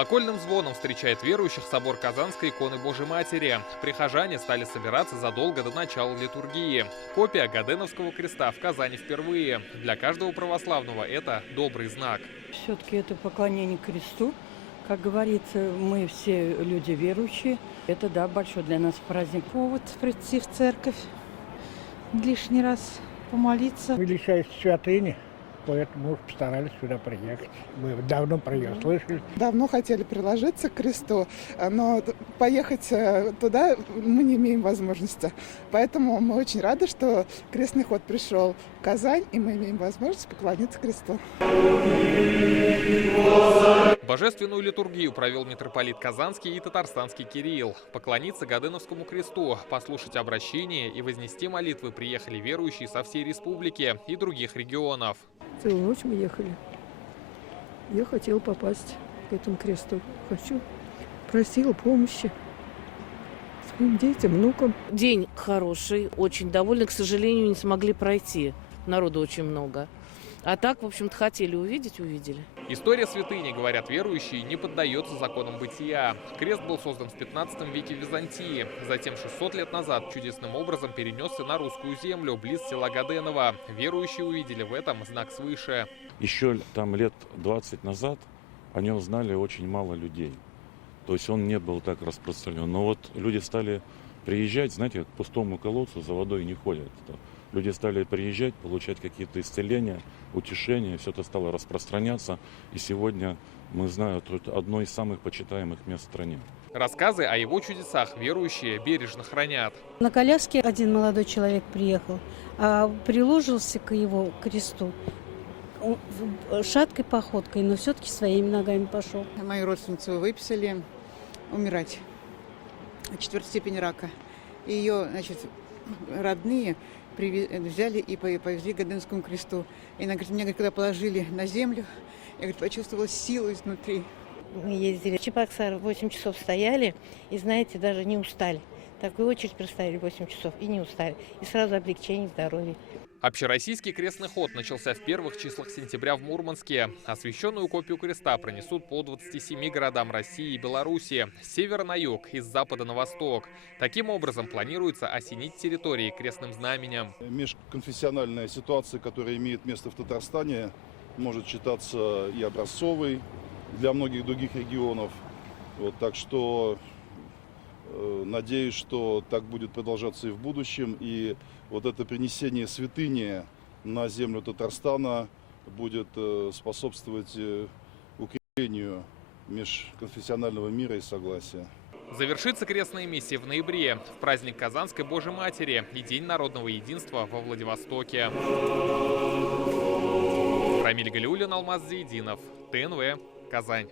Колокольным звоном встречает верующих собор Казанской иконы Божьей Матери. Прихожане стали собираться задолго до начала литургии. Копия Гаденовского креста в Казани впервые. Для каждого православного это добрый знак. Все-таки это поклонение кресту. Как говорится, мы все люди верующие. Это, да, большой для нас праздник. Повод прийти в церковь, лишний раз помолиться. Величайшей святыни, поэтому постарались сюда приехать. Мы давно про нее слышали. Давно хотели приложиться к кресту, но поехать туда мы не имеем возможности. Поэтому мы очень рады, что крестный ход пришел в Казань, и мы имеем возможность поклониться кресту. Божественную литургию провел митрополит Казанский и Татарстанский Кирилл. Поклониться Гаденовскому кресту, послушать обращение и вознести молитвы приехали верующие со всей республики и других регионов. Целую ночь мы ехали. Я хотела попасть к этому кресту. Просила помощи своим детям, внукам. День хороший, очень довольны. К сожалению, не смогли пройти. Народу очень много. А так, в общем-то, хотели увидеть, увидели. История святыни, говорят верующие, не поддается законам бытия. Крест был создан в 15 веке в Византии. Затем 600 лет назад чудесным образом перенесся на русскую землю, близ села Гаденово. Верующие увидели в этом знак свыше. Еще там лет 20 назад о нем знали очень мало людей. То есть он не был так распространен. Но вот люди стали приезжать, знаете, к пустому колодцу за водой не ходят. Люди стали приезжать, получать какие-то исцеления, утешения. Все это стало распространяться. И сегодня мы знаем, это одно из самых почитаемых мест в стране. Рассказы о его чудесах верующие бережно хранят. На коляске один молодой человек приехал, приложился к его кресту. Шаткой походкой, но все-таки своими ногами пошел. Мою родственницу выписали умирать. 4-й степень рака. И ее, родные взяли и повезли к Гаденскому кресту. И она говорит, меня когда положили на землю, я почувствовала силу изнутри. Мы ездили в Чебоксары, 8 часов стояли и, знаете, даже не устали. Такую очередь простояли 8 часов и не устали. И сразу облегчение здоровья. Общероссийский крестный ход начался в первых числах сентября в Мурманске. Освященную копию креста пронесут по 27 городам России и Беларуси, с севера на юг и с запада на восток. Таким образом, планируется осенить территории крестным знаменем. Межконфессиональная ситуация, которая имеет место в Татарстане, может считаться и образцовой для многих других регионов. Так что надеюсь, что так будет продолжаться и в будущем. И вот это принесение святыни на землю Татарстана будет способствовать укреплению межконфессионального мира и согласия. Завершится крестная миссия в ноябре, в праздник Казанской Божьей Матери и День народного единства во Владивостоке. Рамиль Галиуллин, Алмаз Зайдинов, ТНВ, Казань.